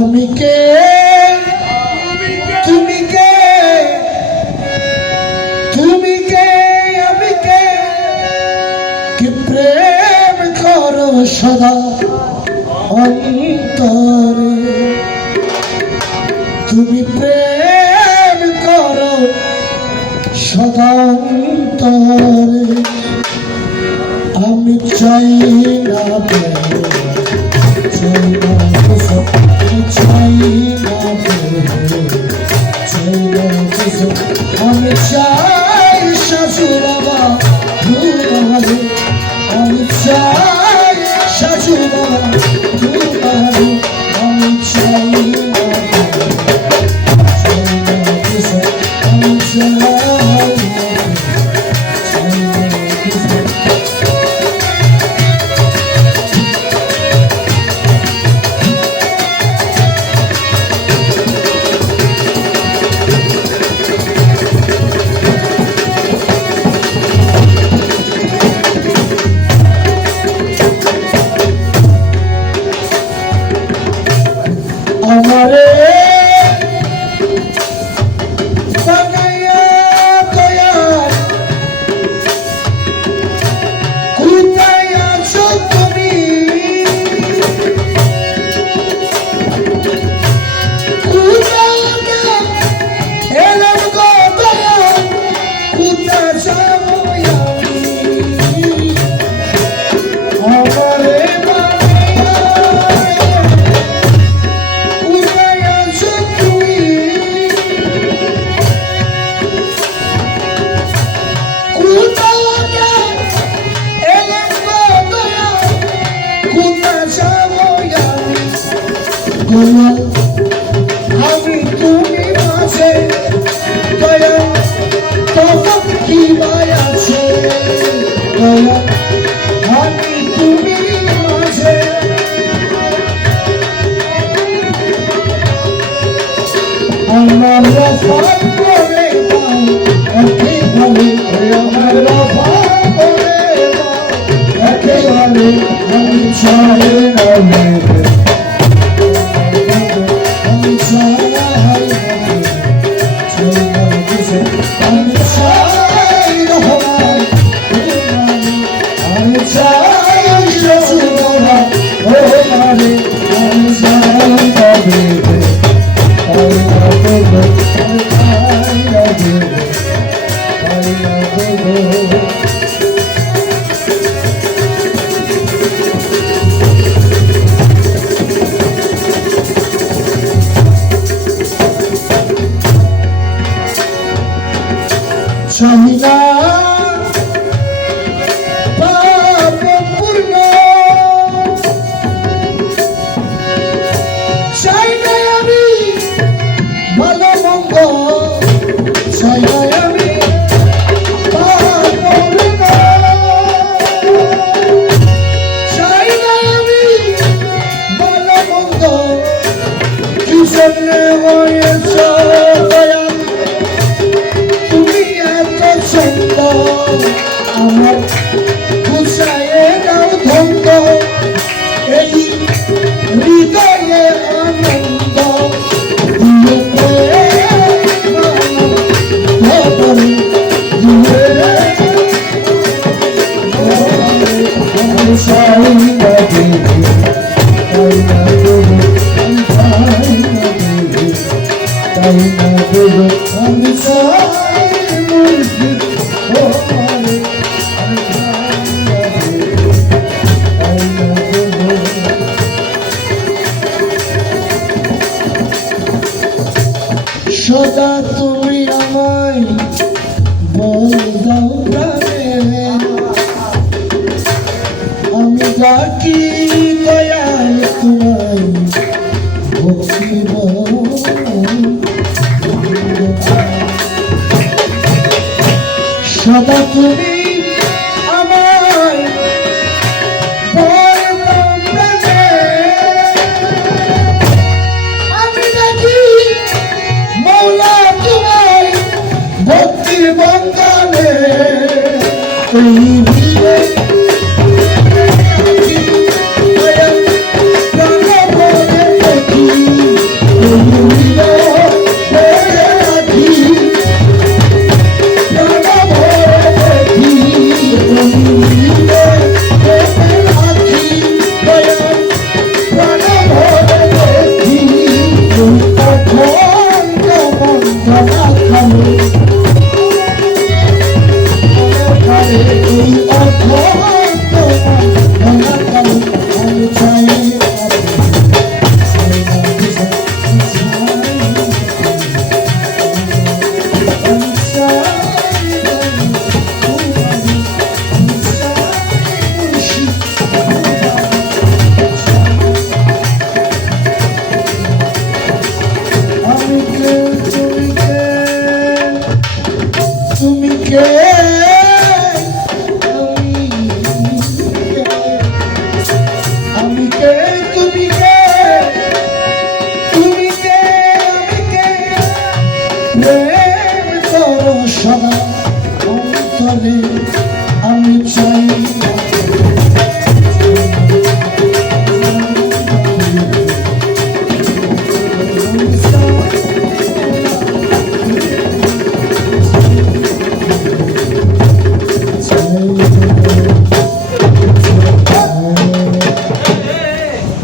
আমি কে তুমি কে তুমি কে আমি কে কি প্রেম করো সদা অন্তরে তুমি প্রেম করো সদা অন্তরে আমি চাই না প্রেম চাই না কুসুম চাই না প্রেম চাই না কুসুম আমি চাই শাশু বাবা দুলারে আমি চাই শাশু বাবা দুলারে আমি চাই না প্রেম চাই না কুসুম আমি চাই না চাই না কুসুম আমারে বানাইয়া দয়াল কোথায় আছো তুমি কোথায় এলাম গো দয়াল কোথায় যাবো আমারে আমি তুমি মাঝে দয়া তখন কি আছে দয়া আমি তুমি মাঝে আমার রফাত করে দাও একেবারে আমার রফাত করে দাও একেবারে আমি চাই না চাহিদা পাপপূর্ণ চাই না আমি ভালো মন্দ চাই না আমি পাপপূর্ণ চাই না আমি ভালো মন্দ কি জন্য হয়েছ আমার বুঝায়ে দাও ধন্দ এই হৃদয়ে আনন্দ আমি সদা তুমি আমায় বল দাও প্রাণে আমি ডাকি দয়াল তোমায় ভক্তি সদা তুমি আমায় বল দাও প্রাণে আমি ডাকি মৌলা তোমায় ভক্তির বন্দনে প্রাণ বলে দেখি প্রেম করো সদা অন্তরে আমি চাই